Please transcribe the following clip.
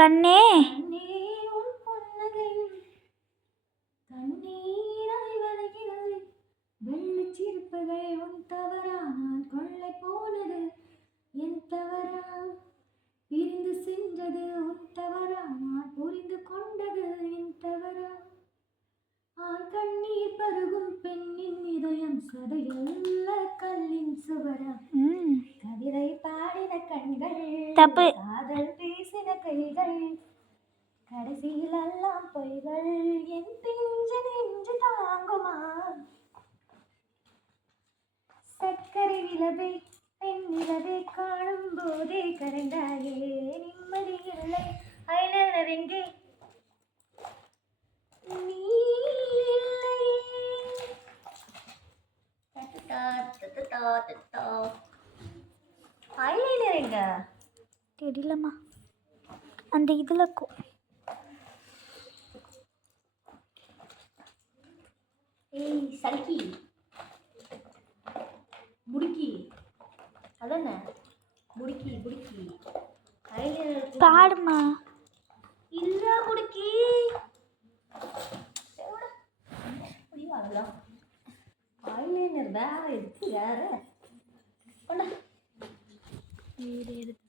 கண்ணே கண்ணே உன் பொன்னகை கண்ணீராய் வருகிறது வெள்ளச்சிரிப்புகள் உன் தவறா நான் கொள்ளை போனது என் தவறா பிரிந்து சென்றது உன் தவறா நான் புரிந்து கொண்டது என் தவறா ஆண் கண்ணீர் பருகும் பெண்ணின் இதயம் சதையல்ல கல்லின் சுவரா கவிதை பாடின கண்கள் தப்பு காதல் பேசின கைகள் கடைசியில் எல்லாம் பொய்கள் என் பிஞ்சு நெஞ்சு தாங்குமா சர்க்கரை நிலவை பெண் நிலவை காணும் போதே கரைந்தாயே நிம்மதி இல்லை ஐநரெங்கே நீ ஐலைனர் எங்க தெரியலம்மா அந்த இதில் ஏய் சல்கி முடுக்கி அதானே முடுக்கி முடுக்கி ஐலைனர் பாடுமா இல்ல முடுக்கி அதெல்லாம் ஐலைனர் வேற இருக்கு வேற வீடு எடுத்து